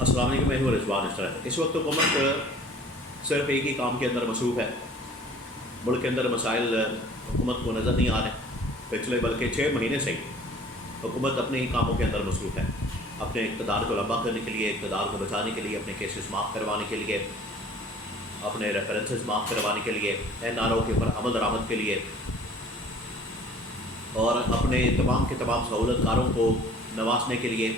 السلام علیکم، میں ہوں رضوان اشرف۔ اس وقت حکومت صرف ایک ہی کام کے اندر مصروف ہے۔ ملک کے اندر مسائل حکومت کو نظر نہیں آ رہے پچھلے بلکہ 6 مہینے سے ہی حکومت اپنے ہی کاموں کے اندر مصروف ہے، اپنے اقتدار کو لمبا کرنے کے لیے، اقتدار کو بچانے کے لیے، اپنے کیسز معاف کروانے کے لیے، اپنے ریفرنسز معاف کروانے کے لیے، NRO کے اوپر عمل درآمد کے لیے، اور اپنے تمام کے تمام سہولت کاروں کو نوازنے کے لیے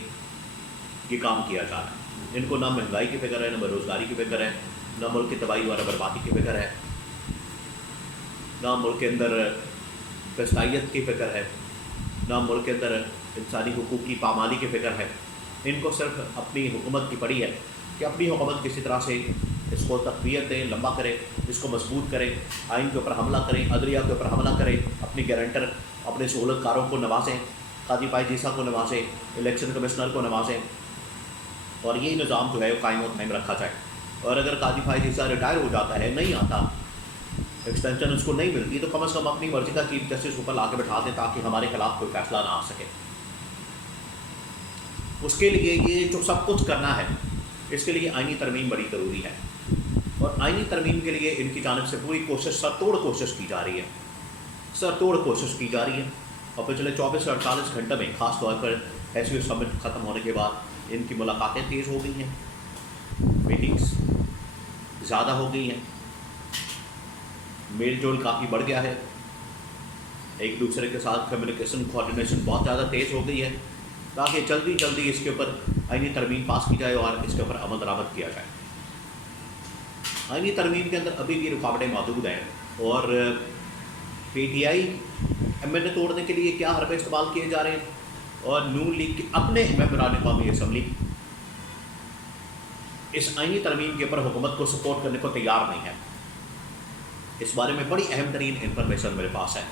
یہ کام کیا جا رہا ہے۔ ان کو نہ مہنگائی کی فکر ہے، نہ بےروزگاری کی فکر ہے، نہ ملک کی تباہی اور بربادی کی فکر ہے، نہ ملک کے اندر فسطائیت کی فکر ہے، نہ ملک کے اندر انسانی حقوق کی پامالی کی فکر ہے۔ ان کو صرف اپنی حکومت کی پڑی ہے کہ اپنی حکومت کسی طرح سے اس کو تقویت دیں، لمبا کریں، اس کو مضبوط کریں، آئین کے اوپر حملہ کریں، عدلیہ کے اوپر حملہ کریں، اپنی گارنٹر، اپنے سہولت کاروں کو نوازیں، قاضی پائیجیسا کو نوازیں، الیکشن کمشنر کو نوازیں، اور یہی نظام جو ہے وہ قائم و دائم رکھا جائے۔ اور اگر قاضی پائیجیسا ریٹائر ہو جاتا ہے، نہیں آتا، ایکسٹینشن اس کو نہیں ملتی، تو کم از کم اپنی مرضی کا چیف جسٹس اوپر لا کے بٹھا دیں تاکہ ہمارے خلاف کوئی فیصلہ نہ آ سکے۔ اس کے لیے یہ جو سب کچھ کرنا ہے، اس کے لیے آئینی ترمیم بڑی ضروری ہے، اور آئینی ترمیم کے لیے ان کی جانب سے پوری کوشش، سر توڑ کوشش کی جا رہی ہے، سر توڑ کوشش کی جا رہی ہے۔ اور پچھلے 24 سے 48 گھنٹے میں خاص طور پر SCO سمٹ ختم ہونے کے بعد ان کی ملاقاتیں تیز ہو گئی ہیں، میٹنگز زیادہ ہو گئی ہیں، میل جول کافی بڑھ گیا ہے، ایک دوسرے کے ساتھ کمیونیکیشن کوآرڈینیشن بہت زیادہ تیز ہو گئی ہے، تاکہ جلدی جلدی اس کے اوپر آئینی ترمیم پاس کی جائے اور اس کے اوپر عمل درآمد کیا جائے۔ آئینی ترمیم کے اندر ابھی بھی رکاوٹیں موجود ہیں، اور PTI MNA توڑنے کے لیے کیا حربے استعمال کیے جا رہے ہیں، اور نون لیگ کے اپنے ممبران قومی اسمبلی اس آئینی ترمیم کے اوپر حکومت کو سپورٹ کرنے کو تیار نہیں ہے۔ اس بارے میں بڑی اہم ترین انفارمیشن میرے پاس ہے۔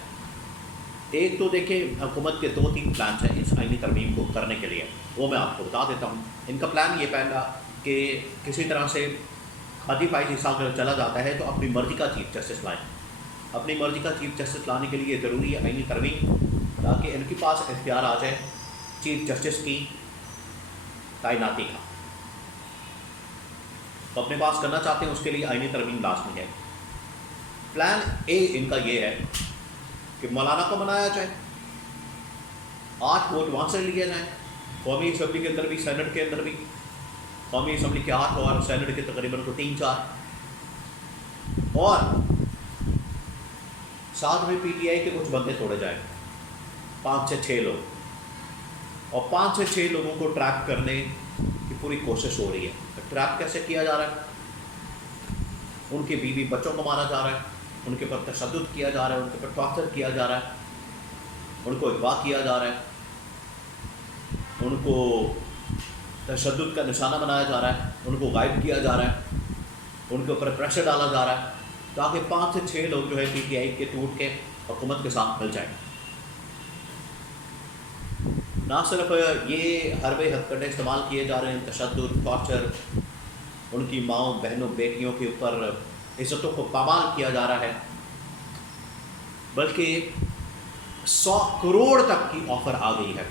ایک تو دیکھیں، حکومت کے 2-3 پلانس ہیں اس آئینی ترمیم کو کرنے کے لیے، وہ میں آپ کو بتا دیتا ہوں۔ ان کا پلان یہ پہلا کہ کسی طرح سے قاضی پائیجیسا اگر چلا جاتا ہے تو اپنی مرضی کا چیف جسٹس لائیں۔ اپنی مرضی کا چیف جسٹس لانے کے لیے ضروری ہے آئینی ترمیم، تاکہ ان کے پاس اختیار آ جائے چیف جسٹس کی تعیناتی کا۔ تو اپنے پاس کرنا چاہتے ہیں، اس کے لیے آئینی ترمیم لازمی ہے۔ پلان A ان کا یہ ہے کہ مولانا کو منایا جائے، 8 ووٹ وہاں سے لیے جائیں، قومی اسمبلی کے اندر بھی، سینٹ کے اندر بھی، قومی اسمبلی کے 8 اور سینٹ کے تقریباً کو 3-4، اور ساتھ میں PTI کے کچھ بندے توڑے جائیں، 5 سے 6 لوگ، اور 5 سے 6 لوگوں کو ٹریپ کرنے کی پوری کوشش ہو رہی ہے۔ ٹریپ کیسے کیا جا رہا ہے؟ ان کے بیوی بچوں کو مارا جا رہا ہے، ان کے اوپر تشدد کیا جا رہا ہے، ان کے اوپر ٹارچر کیا جا رہا ہے، ان کو اغوا کیا جا رہا ہے، ان کو تشدد کا نشانہ بنایا جا رہا ہے، ان کو غائب کیا جا رہا ہے، ان کے اوپر پریشر ڈالا جا رہا ہے، تاکہ 5 سے 6 لوگ جو ہے PTI کے ٹوٹ کے حکومت کے ساتھ مل جائیں۔ نہ صرف یہ حربے ہتھکنڈے استعمال کیے جا رہے ہیں، تشدد، ٹارچر، ان کی ماؤں، بہنوں، بیٹیوں کے اوپر عزتوں کو پامال کیا جا رہا ہے، بلکہ 100 کروڑ تک کی آفر آ گئی ہے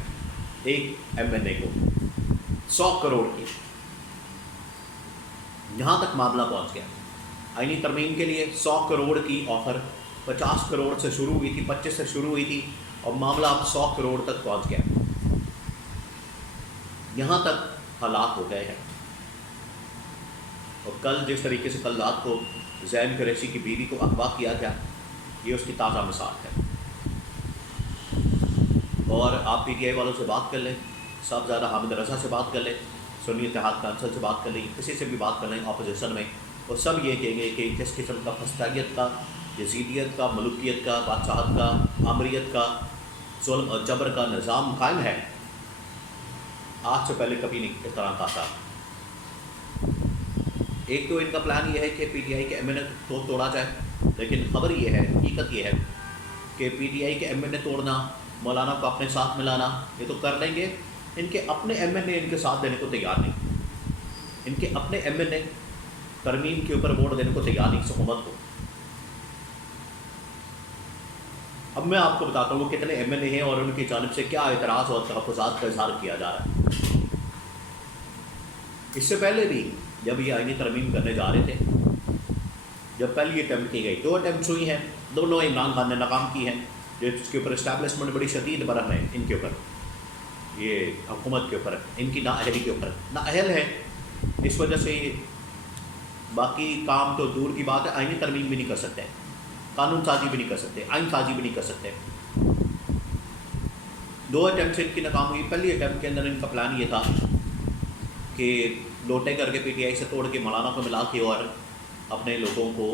ایک MNA کو، 100 کروڑ کی، یہاں تک معاملہ پہنچ گیا۔ آئینی ترمیم کے لیے 100 کروڑ کی آفر 50 کروڑ سے شروع ہوئی تھی، 25 سے شروع ہوئی تھی، اور معاملہ اب 100 کروڑ تک پہنچ گیا۔ یہاں تک حالات ہو گئے ہیں۔ اور کل جس طریقے سے کل رات کو زین قریشی کی بیوی کو اغوا کیا گیا، یہ اس کی تازہ مثال ہے۔ اور آپ PTI والوں سے بات کر لیں، سب زیادہ حامد رضا سے بات کر لیں، سنی اتحاد کونسل سے بات کر لیں، کسی سے بھی بات کر لیں اپوزیشن میں، وہ سب یہ کہیں گے کہ جس قسم کا فسطائیت کا، یزیدیت کا، ملوکیت کا، بادشاہت کا، آمریت کا، ظلم اور جبر کا نظام قائم ہے، آج سے پہلے کبھی نہیں اس طرح کا تھا۔ ایک تو ان کا پلان یہ ہے کہ PTI کے MNA کو توڑا جائے، لیکن خبر یہ ہے، حقیقت یہ ہے کہ PTI کے MNA توڑنا، مولانا کو اپنے ساتھ ملانا، یہ تو کر لیں گے، ان کے اپنے MNA ان کے ساتھ دینے کو تیار نہیں، ان کے اپنے MNA ترمیم کے اوپر ووٹ دینے کو تیار نہیں اس حکومت کو۔ اب میں آپ کو بتاتا ہوں وہ کتنے MNA ہیں اور ان کی جانب سے کیا اعتراض اور تحفظات کا اظہار کیا جا رہا ہے۔ اس سے پہلے بھی جب یہ آئینی ترمیم کرنے جا رہے تھے، جب پہلی اٹیمپٹ کی گئی، 2 اٹیمپٹس ہوئی ہیں، دونوں عمران خان نے ناکام کی ہیں، جس کے اوپر اسٹیبلشمنٹ بڑی شدید برہم ہے ان کے اوپر، یہ حکومت کے اوپر، ان کی نااہلی کے اوپر، نااہل ہے، اس وجہ سے باقی کام تو دور کی بات ہے، آئینی ترمیم بھی نہیں کر سکتے، قانون سازی بھی نہیں کر سکتے، آئین سازی بھی نہیں کر سکتے۔ 2 اٹیمپٹ ان کی ناکام ہوئی۔ پہلی اٹیمپٹ کے اندر ان کا پلان یہ تھا کہ لوٹے کر کے پی ٹی آئی سے توڑ کے مولانا کو ملا کے اور اپنے لوگوں کو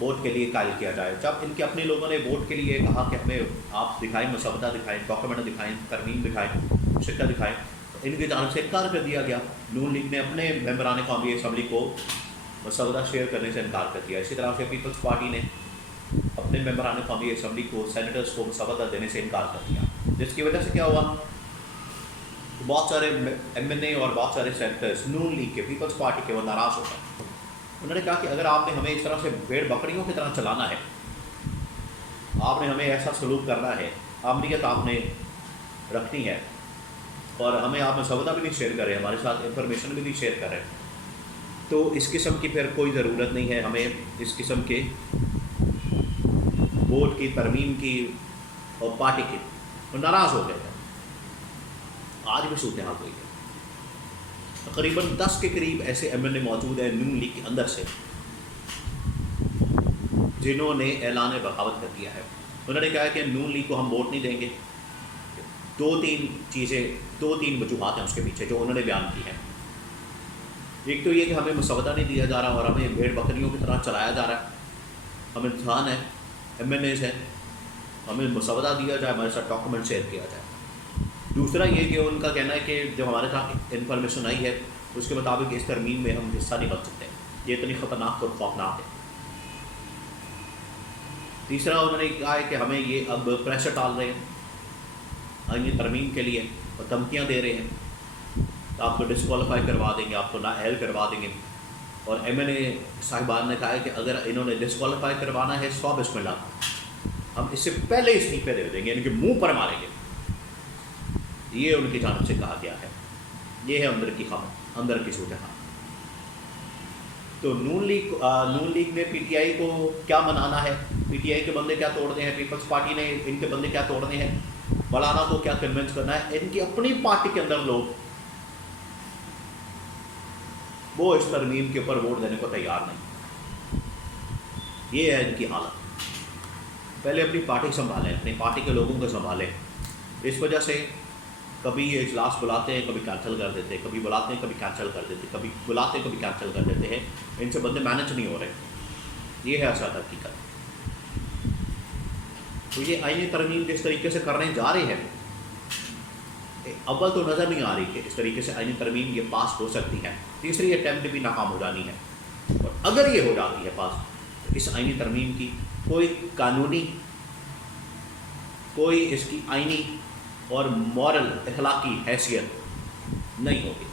ووٹ کے لیے قائل کیا جائے۔ جب ان کے اپنے لوگوں نے ووٹ کے لیے کہا کہ ہمیں آپ دکھائیں، مسودہ دکھائیں، ڈاکومنٹ دکھائیں، ترمیم دکھائیں، سکہ دکھائیں، تو ان کی جانب سے انکار کر دیا گیا۔ نون لیگ نے اپنے ممبران قومی اسمبلی کو مسودہ شیئر کرنے سے انکار کر دیا۔ اسی طرح سے پیپلز پارٹی نے اپنے ممبران قومی اسمبلی کو، سینیٹرز کو مسودہ دینے سے انکار کر دیا، جس کی وجہ سے کیا ہوا، بہت سارے ایم این اے اور بہت سارے سینیٹرز نون لیگ کے، پیپلز پارٹی کے، وہ ناراض ہو گئے۔ انہوں نے کہا کہ اگر آپ نے ہمیں اس طرح سے بھیڑ بکریوں کی طرح چلانا ہے، آپ نے ہمیں ایسا سلوک کرنا ہے، آمریت آپ نے رکھنی ہے، اور ہمیں آپ مسودہ بھی نہیں شیئر کر رہے، ہمارے ساتھ انفارمیشن بھی نہیں شیئر کر رہے، تو اس قسم کی پھر کوئی ضرورت نہیں ہے ہمیں اس قسم کے ووٹ کی، ترمیم کی اور پارٹی کی۔ وہ ناراض ہو گئے تھے۔ آج بھی صورتحال ہوئی ہے۔ تقریباً 10 کے قریب ایسے ایم این اے موجود ہیں نون لیگ کے اندر سے جنہوں نے اعلان بغاوت کر دیا ہے۔ انہوں نے کہا کہ نون لیگ کو ہم ووٹ نہیں دیں گے۔ 2-3 وجوہات ہیں اس کے پیچھے جو انہوں نے بیان کی ہیں۔ ایک تو یہ کہ ہمیں مسودہ نہیں دیا جا رہا اور ہمیں بھیڑ بکریوں کی طرح چلایا جا رہا ہے۔ ہم انسان ہیں، ایم این ایز ہیں، ہمیں مسودہ دیا جائے، ہمارے ساتھ ڈاکومنٹ شیئر کیا جائے۔ دوسرا یہ کہ ان کا کہنا ہے کہ جو ہمارے ساتھ انفارمیشن آئی ہے اس کے مطابق اس ترمیم میں ہم حصہ نہیں بن سکتے، یہ اتنی خطرناک اور خوفناک ہے۔ تیسرا انہوں نے کہا ہے کہ ہمیں یہ اب پریشر ڈال رہے ہیں آئینی ترمیم کے لیے اور دھمکیاں دے رہے ہیں، آپ کو ڈسکوالیفائی کروا دیں گے، آپ کو نااہل کروا دیں گے۔ اور ایم این اے صاحبان نے کہا ہے کہ اگر انہوں نے ڈسکوالیفائی کروانا ہے 100 بسم اللہ، ہم اس سے پہلے استعفے دے دیں گے، ان کے منہ پر ماریں گے۔ یہ ان کی جانب سے کہا گیا ہے۔ یہ ہے اندر کی خبر، اندر کی صورتحال۔ تو نون لیگ نے پی ٹی آئی کو کیا منانا ہے، پی ٹی آئی کے بندے کیا توڑنے ہیں، پیپلز پارٹی نے ان کے بندے کیا توڑنے ہیں، مولانا کو کیا کنونس کرنا ہے، ان کی اپنی پارٹی کے اندر لوگ وہ اس ترمیم کے اوپر ووٹ دینے کو تیار نہیں۔ یہ ہے ان کی حالت۔ پہلے اپنی پارٹی سنبھالیں، اپنی پارٹی کے لوگوں کو سنبھالیں۔ اس وجہ سے کبھی یہ اجلاس بلاتے ہیں، کبھی کینسل کر دیتے ہیں، کبھی بلاتے ہیں، کبھی کینسل کر دیتے ہیں، کبھی بلاتے ہیں، کبھی کینسل کر دیتے ہیں۔ ان سے بندے مینج نہیں ہو رہے۔ یہ ہے اصل حقیقت۔ تو یہ آئینی ترمیم جس طریقے سے کرنے جا رہے ہیں، اول تو نظر نہیں آ رہی کہ اس طریقے سے آئینی ترمیم یہ پاس ہو سکتی ہے۔ تیسری اٹیمپٹ بھی ناکام ہو جانی ہے، اور اگر یہ ہو جاتی ہے پاس تو اس آئینی ترمیم کی کوئی قانونی، کوئی اس کی آئینی اور مورل اخلاقی حیثیت نہیں ہوگی۔